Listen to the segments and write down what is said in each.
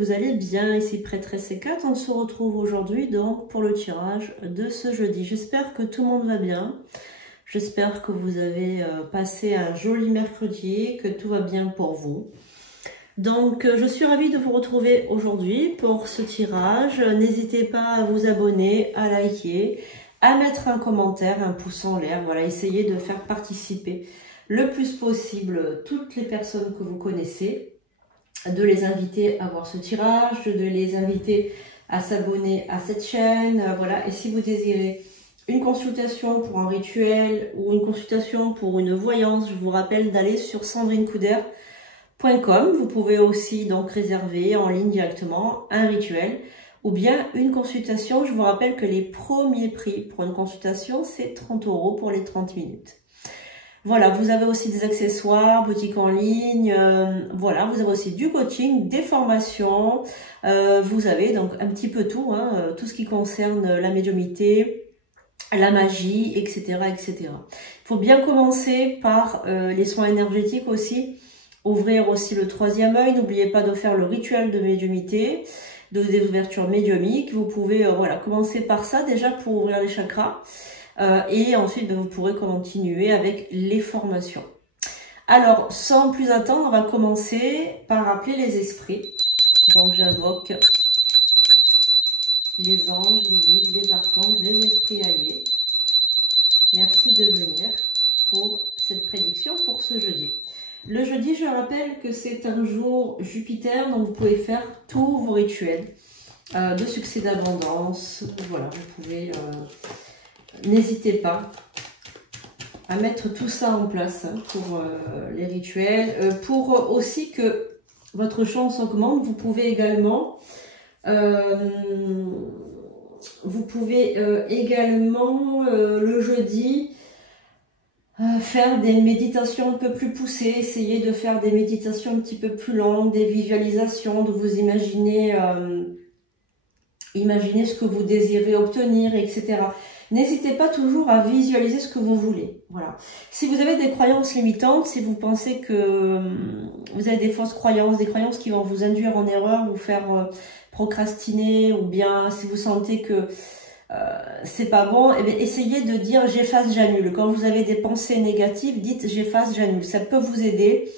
vous allez bien. Ici Prêtresse 4, on se retrouve aujourd'hui donc pour le tirage de ce jeudi. J'espère que tout le monde va bien. J'espère que vous avez passé un joli mercredi, que tout va bien pour vous. Donc je suis ravie de vous retrouver aujourd'hui pour ce tirage. N'hésitez pas à vous abonner, à liker, à mettre un commentaire, un pouce en l'air. Voilà, essayez de faire participer le plus possible toutes les personnes que vous connaissez, de les inviter à voir ce tirage, de les inviter à s'abonner à cette chaîne. Voilà, et si vous désirez une consultation pour un rituel ou une consultation pour une voyance, je vous rappelle d'aller sur sandrinecoudert.com. Vous pouvez aussi donc réserver en ligne directement un rituel ou bien une consultation. Je vous rappelle que les premiers prix pour une consultation, c'est 30 € pour les 30 minutes. Voilà, vous avez aussi des accessoires, boutique en ligne, voilà, vous avez aussi du coaching, des formations, vous avez donc un petit peu tout, hein, tout ce qui concerne la médiumnité, la magie, etc., etc. Il faut bien commencer par les soins énergétiques aussi, ouvrir aussi le troisième œil. N'oubliez pas de faire le rituel de médiumnité, des ouvertures médiumiques. Vous pouvez voilà, commencer par ça déjà pour ouvrir les chakras. Et ensuite, vous pourrez continuer avec les formations. Alors, sans plus attendre, on va commencer par appeler les esprits. Donc, j'invoque les anges, les guides, les archanges, les esprits alliés. Merci de venir pour cette prédiction pour ce jeudi. Le jeudi, je rappelle que c'est un jour Jupiter, donc vous pouvez faire tous vos rituels de succès, d'abondance. Voilà, vous pouvez... N'hésitez pas à mettre tout ça en place pour les rituels. Pour aussi que votre chance augmente, vous pouvez également, le jeudi faire des méditations un peu plus poussées. Essayez de faire des méditations un petit peu plus longues, des visualisations, de vous imaginer, imaginer ce que vous désirez obtenir, etc. N'hésitez pas toujours à visualiser ce que vous voulez. Voilà. Si vous avez des croyances limitantes, si vous pensez que vous avez des fausses croyances, des croyances qui vont vous induire en erreur, vous faire procrastiner, ou bien si vous sentez que c'est pas bon, eh bien, essayez de dire j'efface, j'annule. Quand vous avez des pensées négatives, dites j'efface, j'annule. Ça peut vous aider,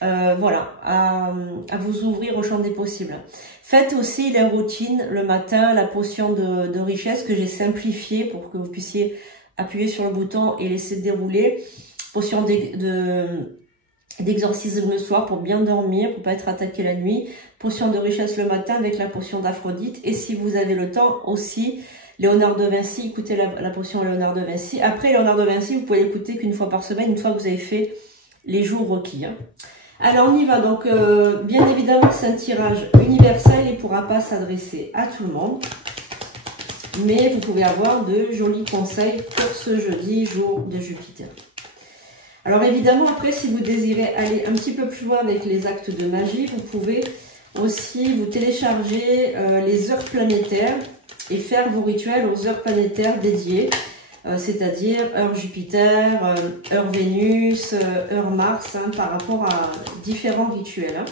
voilà, à vous ouvrir au champ des possibles. Faites aussi les routines le matin, la potion de richesse que j'ai simplifiée pour que vous puissiez appuyer sur le bouton et laisser dérouler. Potion d'exorcisme le soir pour bien dormir, pour pas être attaqué la nuit. Potion de richesse le matin avec la potion d'Aphrodite. Et si vous avez le temps aussi, Léonard de Vinci, écoutez la potion Léonard de Vinci. Après Léonard de Vinci, vous pouvez l'écouter qu'une fois par semaine, une fois que vous avez fait les jours requis. Hein. Alors on y va, donc bien évidemment c'est un tirage universel et ne pourra pas s'adresser à tout le monde. Mais vous pouvez avoir de jolis conseils pour ce jeudi, jour de Jupiter. Alors évidemment après si vous désirez aller un petit peu plus loin avec les actes de magie, vous pouvez aussi vous télécharger les heures planétaires et faire vos rituels aux heures planétaires dédiées. C'est-à-dire heure Jupiter, heure Vénus, heure Mars, hein, par rapport à différents rituels. Hein.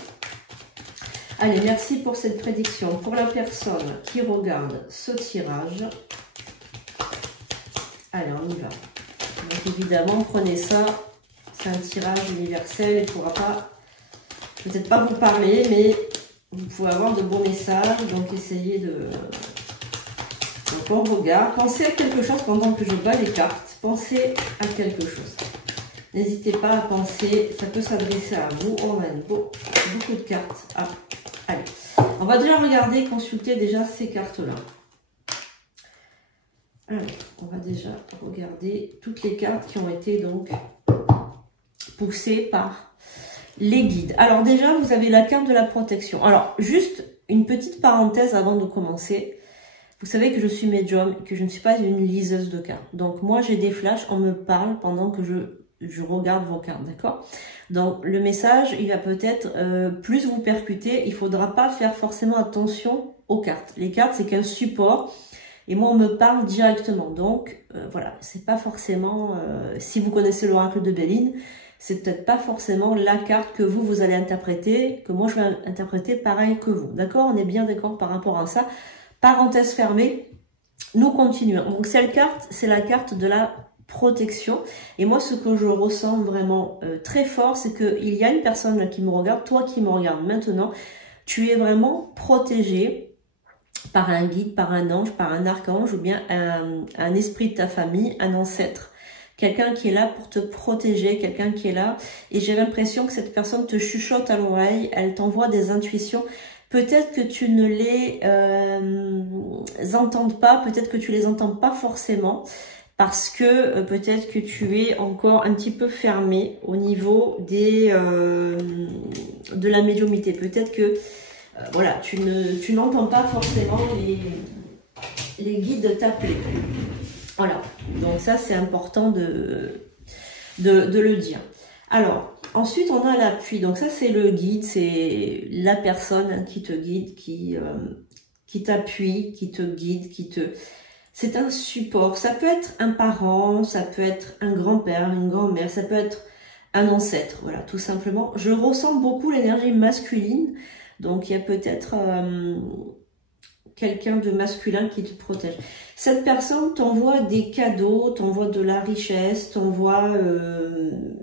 Allez, merci pour cette prédiction. Pour la personne qui regarde ce tirage, allez, on y va. Donc évidemment, prenez ça, c'est un tirage universel, il ne pourra pas, peut-être pas vous parler, mais vous pouvez avoir de bons messages, donc essayez de... Donc on regarde, pensez à quelque chose pendant que je bats les cartes, pensez à quelque chose. N'hésitez pas à penser, ça peut s'adresser à vous. On a beaucoup de cartes. Ah, allez, on va déjà regarder, consulter déjà ces cartes-là. Alors, on va déjà regarder toutes les cartes qui ont été donc poussées par les guides. Alors déjà, vous avez la carte de la protection. Alors, juste une petite parenthèse avant de commencer. Vous savez que je suis médium, que je ne suis pas une liseuse de cartes. Donc moi j'ai des flashs, on me parle pendant que je regarde vos cartes, d'accord? Donc le message, il va peut-être plus vous percuter. Il ne faudra pas faire forcément attention aux cartes. Les cartes, c'est qu'un support. Et moi, on me parle directement. Donc voilà, c'est pas forcément... si vous connaissez l'oracle de Béline, c'est peut-être pas forcément la carte que vous allez interpréter, que moi je vais interpréter pareil que vous. D'accord? On est bien d'accord par rapport à ça. Parenthèse fermée, nous continuons. Donc cette carte, c'est la carte de la protection. Et moi, ce que je ressens vraiment très fort, c'est qu'il y a une personne là qui me regarde, toi qui me regardes maintenant, tu es vraiment protégé par un guide, par un ange, par un archange ou bien un esprit de ta famille, un ancêtre. Quelqu'un qui est là pour te protéger, quelqu'un qui est là. Et j'ai l'impression que cette personne te chuchote à l'oreille, elle t'envoie des intuitions. Peut-être que tu ne les entendes pas, peut-être que tu les entends pas forcément, parce que peut-être que tu es encore un petit peu fermé au niveau de la médiumnité. Peut-être que voilà, tu n'entends pas forcément les guides t'appeler. Voilà, donc ça c'est important de le dire. Alors, ensuite on a l'appui, donc ça c'est le guide, c'est la personne qui te guide, qui t'appuie, qui te guide, c'est un support, ça peut être un parent, ça peut être un grand-père, une grand-mère, ça peut être un ancêtre, voilà, tout simplement. Je ressens beaucoup l'énergie masculine, donc il y a peut-être quelqu'un de masculin qui te protège. Cette personne t'envoie des cadeaux, t'envoie de la richesse, t'envoie...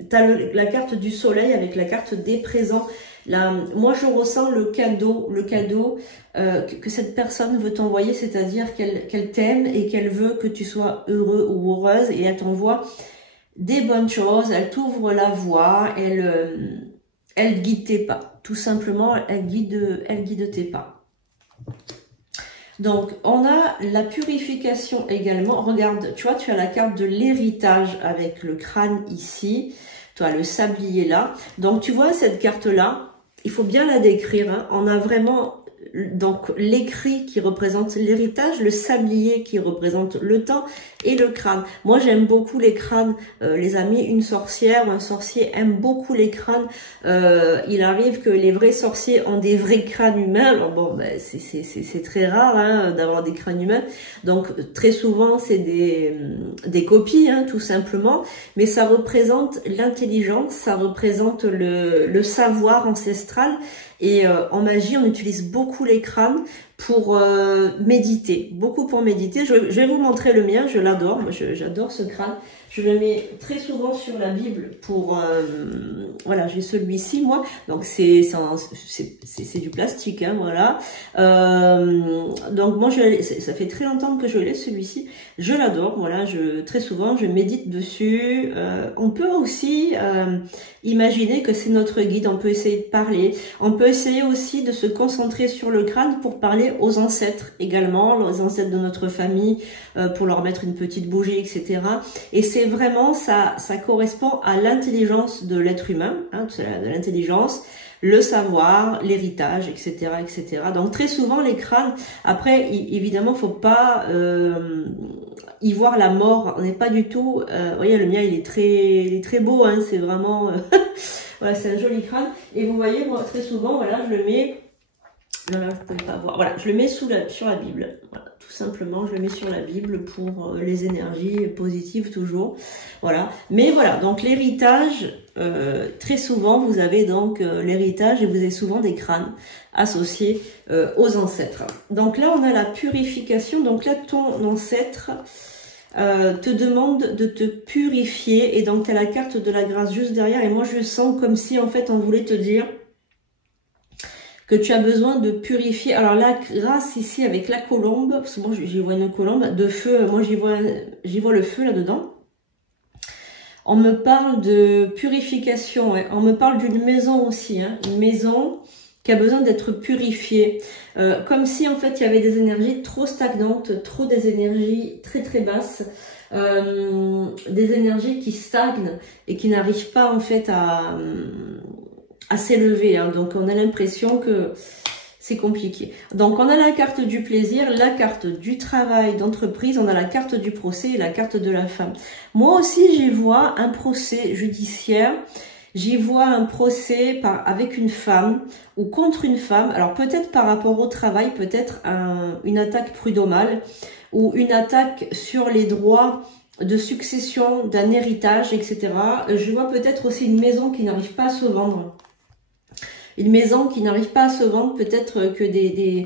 t'as la carte du soleil avec la carte des présents. Là, moi, je ressens le cadeau que cette personne veut t'envoyer, c'est-à-dire qu'elle t'aime et qu'elle veut que tu sois heureux ou heureuse et elle t'envoie des bonnes choses, elle t'ouvre la voie, elle guide tes pas. Tout simplement, elle guide tes pas. Donc, on a la purification également. Regarde, tu vois, tu as la carte de l'héritage avec le crâne ici. Tu as le sablier là. Donc, tu vois cette carte-là, il faut bien la décrire. Hein. On a vraiment donc l'écrit qui représente l'héritage, le sablier qui représente le temps et le crâne. Moi, j'aime beaucoup les crânes. Les amis, une sorcière ou un sorcier aime beaucoup les crânes. Il arrive que les vrais sorciers ont des vrais crânes humains. Alors bon, ben, c'est très rare hein, d'avoir des crânes humains. Donc, très souvent, c'est des copies, hein, tout simplement. Mais ça représente l'intelligence, ça représente le savoir ancestral. Et en magie, on utilise beaucoup les crânes pour méditer, beaucoup pour méditer. Je vais vous montrer le mien, je l'adore, j'adore ce crâne. Je le mets très souvent sur la Bible pour... voilà, j'ai celui-ci, moi. Donc, c'est du plastique, hein, voilà. Donc, moi, ça fait très longtemps que je l'ai, celui-ci. Je l'adore, voilà. Très souvent, je médite dessus. On peut aussi imaginer que c'est notre guide. On peut essayer de parler. On peut essayer aussi de se concentrer sur le crâne pour parler aux ancêtres également, aux ancêtres de notre famille, pour leur mettre une petite bougie, etc. Et c'est vraiment, ça correspond à l'intelligence de l'être humain, hein, de l'intelligence, le savoir, l'héritage, etc., etc. Donc très souvent les crânes, après évidemment faut pas y voir la mort, on n'est pas du tout, vous voyez le mien il est très beau, hein, c'est vraiment, voilà c'est un joli crâne, et vous voyez moi très souvent, voilà je le mets, non là vous pouvez pas voir, voilà je le mets sur la Bible, voilà. Tout simplement, je le mets sur la Bible pour les énergies positives toujours. Voilà. Mais voilà, donc l'héritage, très souvent, vous avez donc l'héritage et vous avez souvent des crânes associés aux ancêtres. Donc là, on a la purification. Donc là, ton ancêtre te demande de te purifier. Et donc, tu as la carte de la grâce juste derrière. Et moi, je sens comme si, en fait, on voulait te dire que tu as besoin de purifier. Alors la grâce ici avec la colombe, parce que moi j'y vois une colombe de feu, moi j'y vois le feu là-dedans. On me parle de purification, hein. On me parle d'une maison aussi, hein. Une maison qui a besoin d'être purifiée. Comme si en fait il y avait des énergies trop stagnantes, trop des énergies très très basses. Des énergies qui stagnent et qui n'arrivent pas en fait à s'élever, hein. Donc on a l'impression que c'est compliqué. Donc on a la carte du plaisir, la carte du travail d'entreprise, on a la carte du procès et la carte de la femme. Moi aussi j'y vois un procès judiciaire, j'y vois un procès avec une femme ou contre une femme, alors peut-être par rapport au travail, peut-être une attaque prud'homale ou une attaque sur les droits de succession, d'un héritage, etc. Je vois peut-être aussi une maison qui n'arrive pas à se vendre. Une maison qui n'arrive pas à se vendre, peut-être que les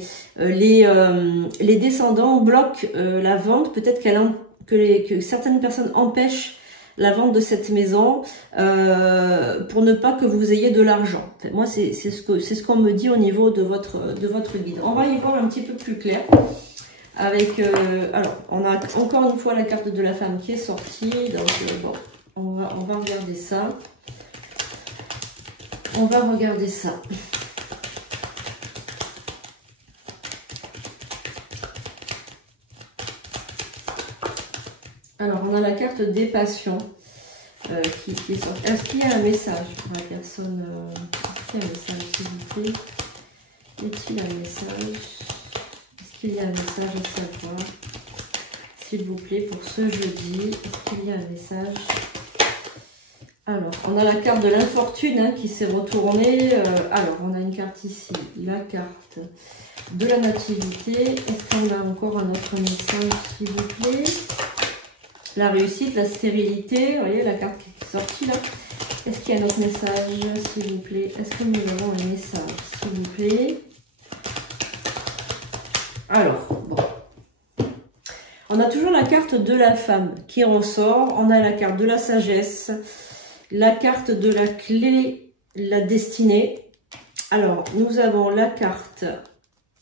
descendants bloquent la vente, peut-être que certaines personnes empêchent la vente de cette maison pour ne pas que vous ayez de l'argent. Enfin, moi, c'est ce qu'on me dit au niveau de votre guide. On va y voir un petit peu plus clair. Avec, alors, on a encore une fois la carte de la femme qui est sortie. Donc, bon, on va regarder ça. On va regarder ça. Alors, on a la carte des passions qui est sortie. Est-ce qu'il y a un message pour la personne est-ce qu'il y a un message, s'il vous plaît? Est-il un message? Est-ce qu'il y a un message à savoir? S'il vous plaît, pour ce jeudi, est-ce qu'il y a un message? Alors, on a la carte de l'infortune hein, qui s'est retournée. Alors, on a une carte ici, la carte de la nativité. Est-ce qu'on a encore un autre message, s'il vous plaît? La réussite, la stérilité. Vous voyez la carte qui est sortie là. Est-ce qu'il y a un autre message, s'il vous plaît? Est-ce que nous avons un message, s'il vous plaît? Alors, bon. On a toujours la carte de la femme qui ressort. On a la carte de la sagesse. La carte de la clé, la destinée. Alors, nous avons la carte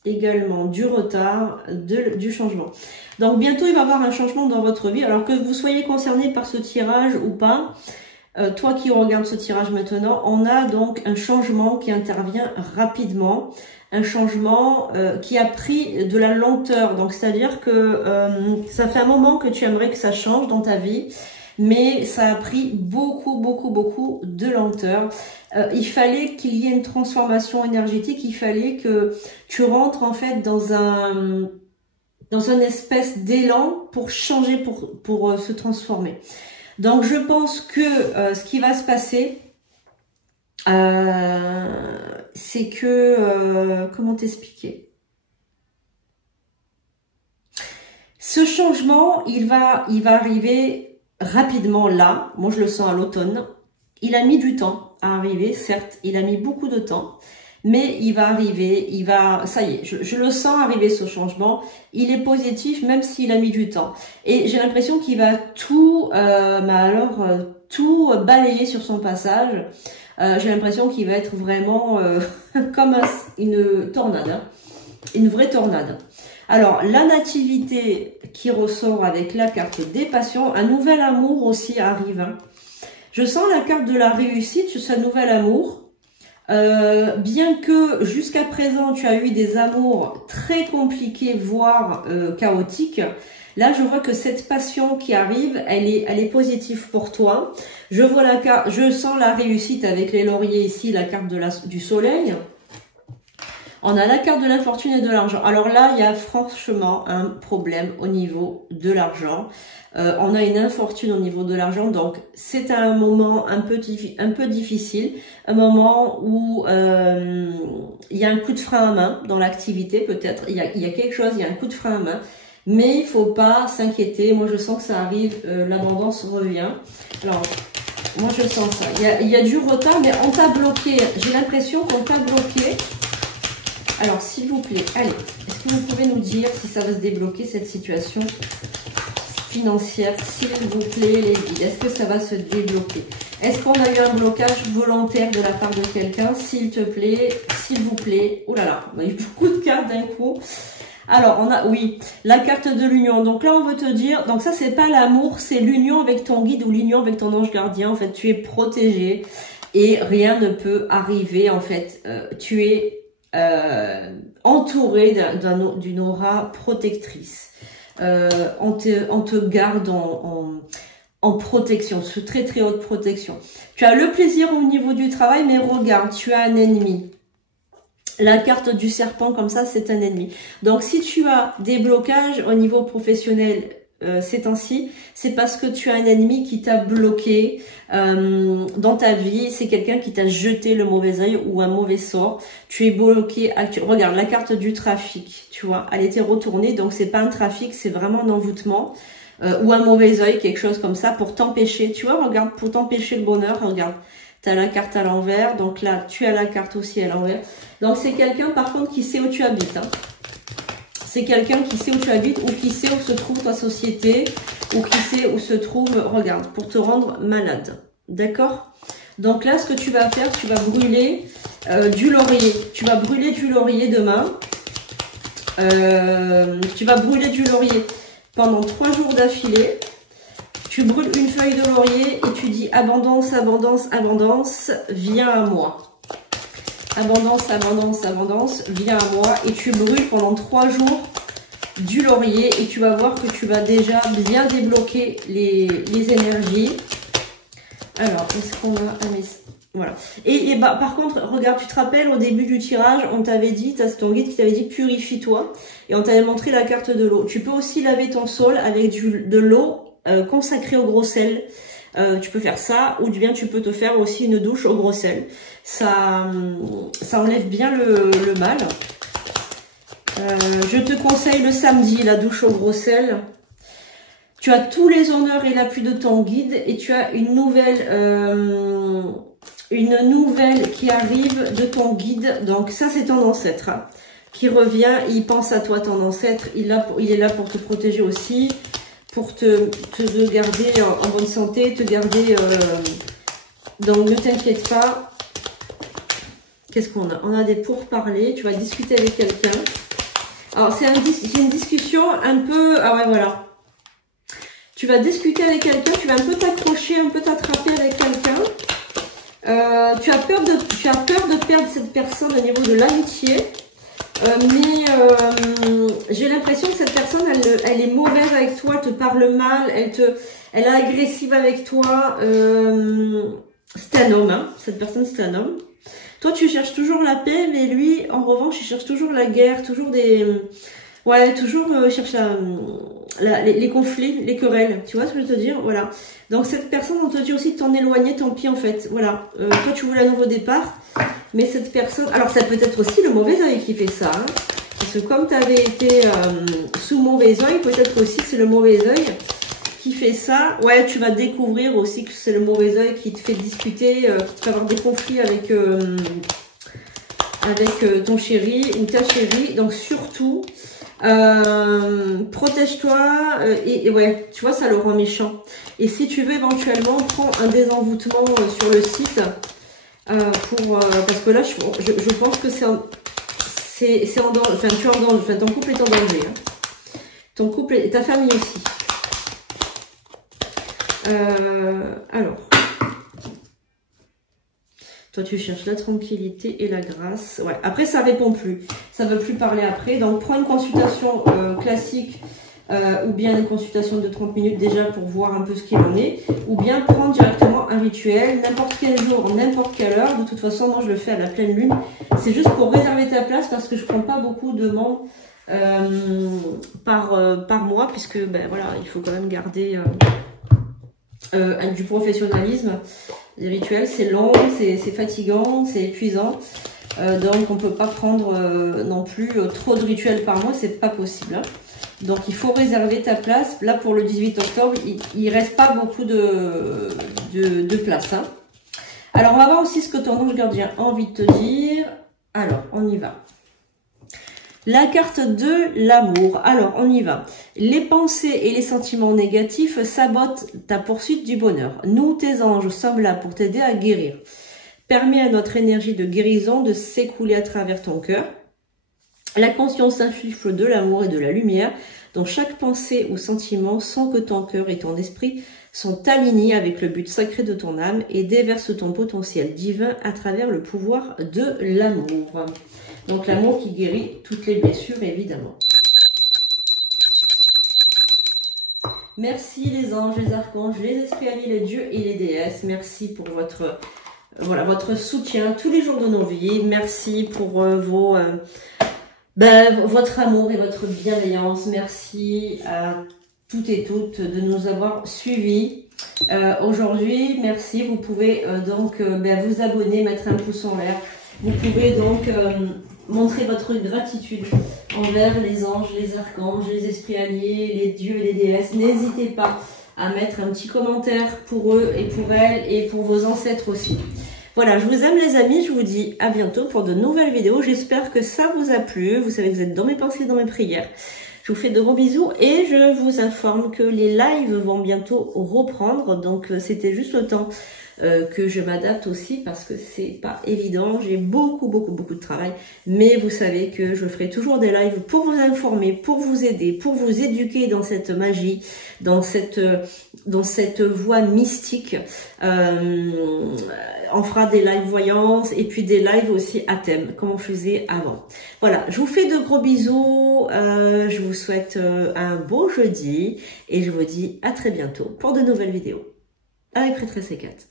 également du retard, du changement. Donc, bientôt, il va y avoir un changement dans votre vie. Alors que vous soyez concerné par ce tirage ou pas, toi qui regardes ce tirage maintenant, on a donc un changement qui intervient rapidement. Un changement qui a pris de la lenteur. Donc, c'est-à-dire que ça fait un moment que tu aimerais que ça change dans ta vie. Mais ça a pris beaucoup de lenteur. Il fallait qu'il y ait une transformation énergétique, il fallait que tu rentres en fait dans un espèce d'élan pour changer, pour se transformer. Donc je pense que ce qui va se passer, c'est que, comment t'expliquer? Ce changement, il va arriver rapidement là, moi je le sens à l'automne. Il a mis du temps à arriver, certes, il a mis beaucoup de temps, mais il va arriver, ça y est, je le sens arriver ce changement. Il est positif même s'il a mis du temps. Et j'ai l'impression qu'il va tout, tout balayer sur son passage. J'ai l'impression qu'il va être vraiment comme une tornade, hein, une vraie tornade. Alors, la nativité qui ressort avec la carte des passions, un nouvel amour aussi arrive. Hein. Je sens la carte de la réussite sur ce nouvel amour. Bien que jusqu'à présent, tu as eu des amours très compliqués, voire chaotiques, là, je vois que cette passion qui arrive, elle est positive pour toi. Je vois je sens la réussite avec les lauriers ici, la carte du soleil. On a la carte de l'infortune et de l'argent. Alors là, il y a franchement un problème au niveau de l'argent. On a une infortune au niveau de l'argent. Donc, c'est un moment un peu difficile. Un moment où il y a un coup de frein à main dans l'activité peut-être. Il y a quelque chose, il y a un coup de frein à main. Mais il faut pas s'inquiéter. Moi, je sens que ça arrive. L'abondance revient. Alors, moi, je sens ça. Il y a du retard, mais on t'a bloqué. J'ai l'impression qu'on t'a bloqué. Alors, s'il vous plaît, allez, est-ce que vous pouvez nous dire si ça va se débloquer, cette situation financière, s'il vous plaît, les guides? Est-ce que ça va se débloquer? Est-ce qu'on a eu un blocage volontaire de la part de quelqu'un? S'il te plaît, s'il vous plaît. Oh là là, on a eu beaucoup de cartes d'un coup. Alors, on a, oui, la carte de l'union. Donc là, on veut te dire, donc ça, c'est pas l'amour, c'est l'union avec ton guide ou l'union avec ton ange gardien. En fait, tu es protégé et rien ne peut arriver. En fait, tu es entouré d'une aura protectrice. On te garde en protection, sous très haute protection. Tu as le plaisir au niveau du travail, mais regarde, tu as un ennemi. La carte du serpent, comme ça, c'est un ennemi. Donc, si tu as des blocages au niveau professionnel ces temps-ci, c'est parce que tu as un ennemi qui t'a bloqué dans ta vie. C'est quelqu'un qui t'a jeté le mauvais œil ou un mauvais sort. Tu es bloqué. Regarde, la carte du trafic, tu vois, elle était retournée. Donc, c'est pas un trafic, c'est vraiment un envoûtement. ou un mauvais œil, quelque chose comme ça, pour t'empêcher. Tu vois, regarde, pour t'empêcher le bonheur, regarde. Tu as la carte à l'envers, donc là, tu as la carte aussi à l'envers. Donc, c'est quelqu'un, par contre, qui sait où tu habites. Hein. C'est quelqu'un qui sait où tu habites ou qui sait où se trouve ta société ou qui sait où se trouve, regarde, pour te rendre malade. D'accord? Donc là, ce que tu vas faire, tu vas brûler du laurier. Tu vas brûler du laurier demain. Tu vas brûler du laurier pendant 3 jours d'affilée. Tu brûles une feuille de laurier et tu dis abondance, abondance, abondance, viens à moi. Abondance, abondance, abondance, viens à moi. Et tu brûles pendant 3 jours du laurier et tu vas voir que tu vas déjà bien débloquer les énergies. Alors, est-ce qu'on a un message? Voilà. Et bah, par contre, regarde, tu te rappelles, au début du tirage, on t'avait dit, c'est ton guide qui t'avait dit purifie-toi. Et on t'avait montré la carte de l'eau. Tu peux aussi laver ton sol avec de l'eau consacrée au gros sel. Tu peux faire ça, ou bien tu peux te faire aussi une douche au gros sel. Ça enlève bien le mal. Je te conseille le samedi, la douche au gros sel. Tu as tous les honneurs et l'appui de ton guide et tu as une nouvelle qui arrive de ton guide. Donc ça, c'est ton ancêtre hein, qui revient. Il pense à toi, ton ancêtre. Il est là pour te protéger aussi, pour te garder en bonne santé, te garder... donc ne t'inquiète pas. Qu'est-ce qu'on a? On a des pourparlers. Tu vas discuter avec quelqu'un. Alors c'est une discussion un peu... Ah ouais, voilà. Tu vas discuter avec quelqu'un, tu vas un peu t'accrocher, un peu t'attraper avec quelqu'un. Tu as peur de perdre cette personne au niveau de l'amitié. Mais j'ai l'impression que cette personne, elle est mauvaise avec toi, elle te parle mal, elle est agressive avec toi. C'est un homme, hein. Cette personne, c'est un homme. Toi, tu cherches toujours la paix, mais lui, en revanche, il cherche toujours la guerre, toujours des... Ouais, toujours cherche les conflits, les querelles. Tu vois ce que je veux te dire? Voilà. Donc cette personne, on te dit aussi de t'en éloigner, tant pis en fait. Voilà. Toi, tu voulais un nouveau départ. Mais cette personne... Alors, ça peut être aussi le mauvais œil qui fait ça. Hein, parce que comme tu avais été sous mauvais œil, peut-être aussi que c'est le mauvais œil qui fait ça. Ouais, tu vas découvrir aussi que c'est le mauvais œil qui te fait discuter, qui te fait avoir des conflits avec ton chéri ou ta chérie. Donc surtout... protège-toi et ouais, tu vois, ça le rend méchant. Et si tu veux éventuellement, prends un désenvoûtement sur le site parce que là, je pense que c'est en danger. Enfin, tu es en danger. Enfin, ton couple est en danger. Hein. Ton couple et ta famille aussi. Alors. Toi, tu cherches la tranquillité et la grâce. Ouais. Après, ça répond plus. Ça veut plus parler après. Donc, prends une consultation classique ou bien une consultation de 30 minutes déjà pour voir un peu ce qu'il en est. Ou bien prends directement un rituel, n'importe quel jour, n'importe quelle heure. De toute façon, moi, je le fais à la pleine lune. C'est juste pour réserver ta place parce que je prends pas beaucoup de demandes par mois puisque, ben voilà, il faut quand même garder du professionnalisme. Les rituels, c'est long, c'est fatigant, c'est épuisant. Donc, on peut pas prendre non plus trop de rituels par mois, c'est pas possible. Hein. Donc, il faut réserver ta place. Là, pour le 18 octobre, il reste pas beaucoup de place. Hein. Alors, on va voir aussi ce que ton ange gardien a envie de te dire. Alors, on y va. La carte de l'amour. Alors, on y va. Les pensées et les sentiments négatifs sabotent ta poursuite du bonheur. Nous, tes anges, sommes là pour t'aider à guérir. Permets à notre énergie de guérison de s'écouler à travers ton cœur. La conscience insuffle de l'amour et de la lumière dans chaque pensée ou sentiment sans que ton cœur et ton esprit sont alignés avec le but sacré de ton âme et déverse ton potentiel divin à travers le pouvoir de l'amour. Donc l'amour qui guérit toutes les blessures, évidemment. Merci les anges, les archanges, les esprits amis, les dieux et les déesses. Merci pour votre soutien tous les jours de nos vies. Merci pour votre amour et votre bienveillance. Merci à toutes et toutes de nous avoir suivis aujourd'hui. Merci. Vous pouvez donc vous abonner, mettre un pouce en l'air. Vous pouvez donc montrer votre gratitude envers les anges, les archanges, les esprits alliés, les dieux et les déesses. N'hésitez pas à mettre un petit commentaire pour eux et pour elles et pour vos ancêtres aussi. Voilà, je vous aime les amis, je vous dis à bientôt pour de nouvelles vidéos. J'espère que ça vous a plu. Vous savez que vous êtes dans mes pensées, dans mes prières. Je vous fais de gros bisous et je vous informe que les lives vont bientôt reprendre. Donc c'était juste le temps que je m'adapte aussi parce que c'est pas évident. J'ai beaucoup de travail. Mais vous savez que je ferai toujours des lives pour vous informer, pour vous aider, pour vous éduquer dans cette magie, dans cette voie mystique. On fera des lives voyances et puis des lives aussi à thème, comme on faisait avant. Voilà, je vous fais de gros bisous. Je vous souhaite un beau jeudi et je vous dis à très bientôt pour de nouvelles vidéos avec Prêtresse Hécate.